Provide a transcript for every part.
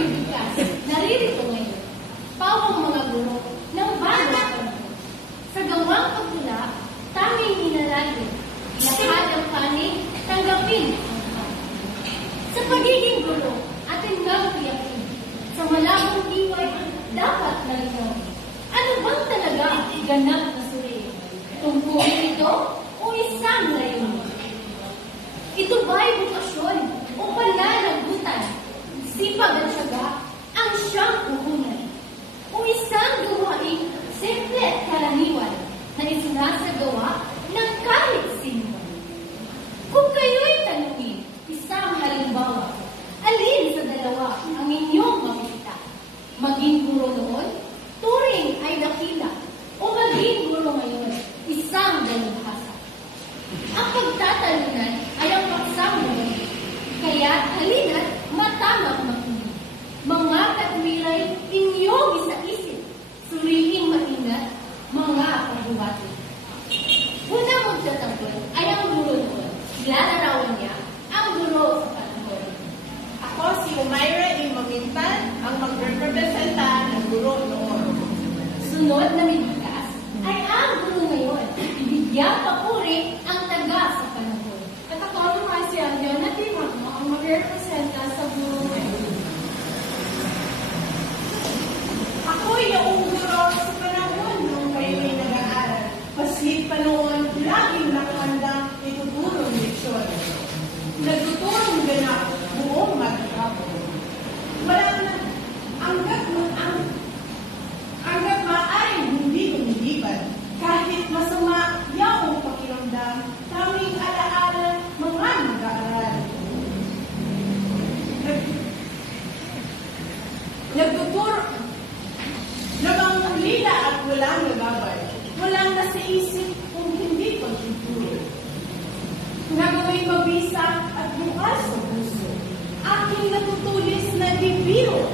nabibigkas, naririto ngayon, pawang mga guro ng bago at Sa gawang pagtula, tanging hinalagin, lahat ang panig, tanggapin Ang pagtatalunan ay ang pagsamunan. Kaya halina't matamak na kuno. Mga katwiray, inyong isa-isip. Surihin maingat, mga kabuwati. Una magtatanggol ay ang guro noon. Ilalarawan niya ang guro sa panahon. Ako si Umayra e. Imamintan, ang magrepresenta ng guro noon. Sunod na minitas ay ang guro ngayon. Ibigyan pa Nagtuturo, namangulila at walang nagabay. Walang nasa isip kung hindi pagtuturo. Nagaway mabisa at bukas sa puso. Aking natutulis na bibiro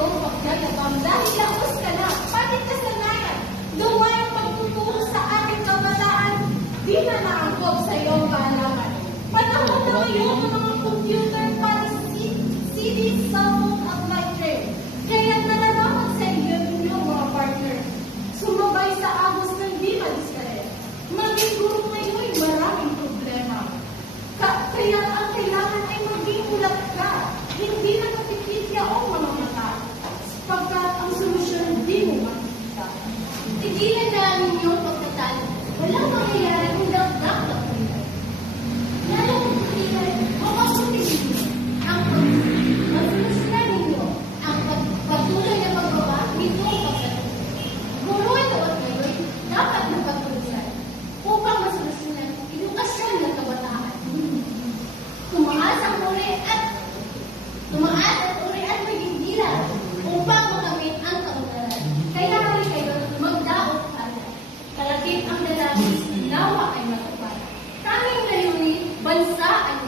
iyong pagdalabang dahil lang Hindi na dahil yung pagtatalo. Walang mangyayari What's at